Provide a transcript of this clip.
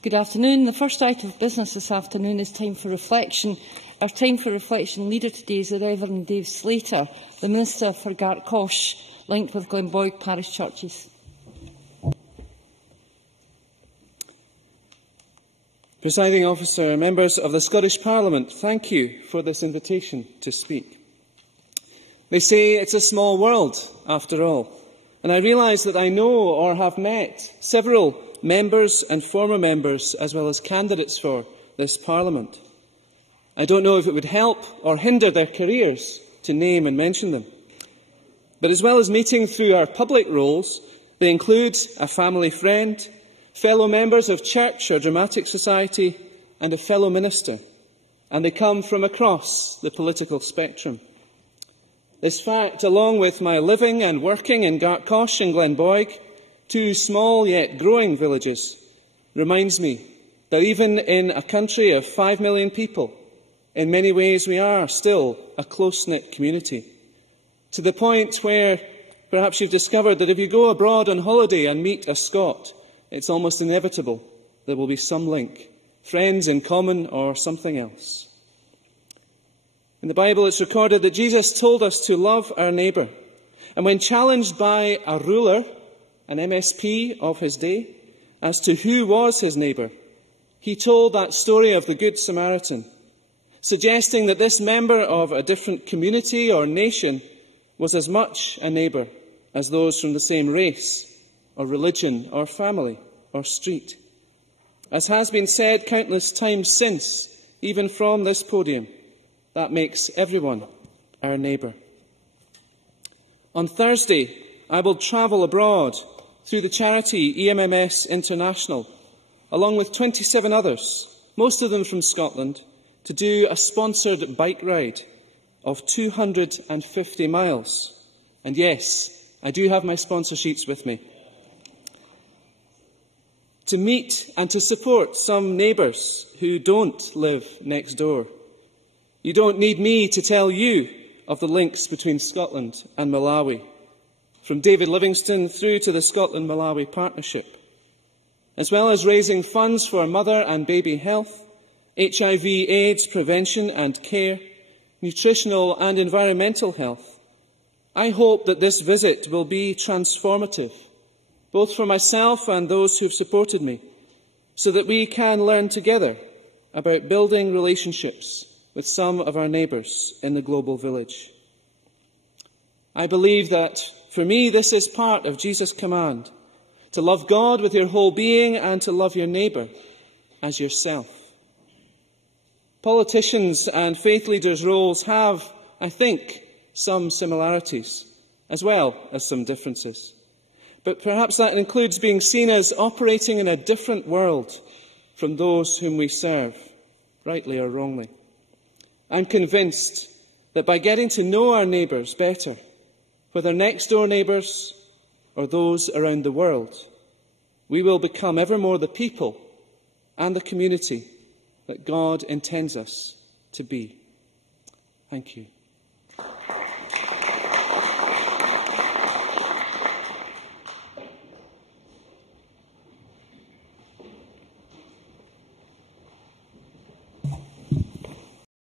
Good afternoon. The first item of business this afternoon is time for reflection. Our time for reflection leader today is the Reverend-Dave-Slater, the Minister for Gartcosh, linked with Glenboig parish churches. Presiding Officer, members of the Scottish Parliament, thank you for this invitation to speak. They say it's a small world, after all, and I realise that I know or have met several members and former members, as well as candidates for this Parliament. I don't know if it would help or hinder their careers to name and mention them. But as well as meeting through our public roles, they include a family friend, fellow members of church or dramatic society, and a fellow minister. And they come from across the political spectrum. This fact, along with my living and working in Gartcosh and Glenboig, two small yet growing villages, reminds me that even in a country of 5 million people, in many ways we are still a close-knit community. To the point where perhaps you've discovered that if you go abroad on holiday and meet a Scot, it's almost inevitable there will be some link, friends in common or something else. In the Bible it's recorded that Jesus told us to love our neighbour. And when challenged by a ruler, an MSP of his day, as to who was his neighbour, he told that story of the Good Samaritan, suggesting that this member of a different community or nation was as much a neighbour as those from the same race or religion or family or street. As has been said countless times since, even from this podium, that makes everyone our neighbour. On Thursday, I will travel abroad through the charity EMMS International, along with 27 others, most of them from Scotland, to do a sponsored bike ride of 250 miles. And yes, I do have my sponsor sheets with me. To meet and to support some neighbours who don't live next door. You don't need me to tell you of the links between Scotland and Malawi, from David Livingstone through to the Scotland-Malawi Partnership, as well as raising funds for mother and baby health, HIV/AIDS prevention and care, nutritional and environmental health. I hope that this visit will be transformative, both for myself and those who have supported me, so that we can learn together about building relationships with some of our neighbours in the global village. I believe that, for me, this is part of Jesus' command, to love God with your whole being and to love your neighbour as yourself. Politicians and faith leaders' roles have, I think, some similarities, as well as some differences. But perhaps that includes being seen as operating in a different world from those whom we serve, rightly or wrongly. I'm convinced that by getting to know our neighbours better, whether next-door neighbours or those around the world, we will become ever more the people and the community that God intends us to be. Thank you.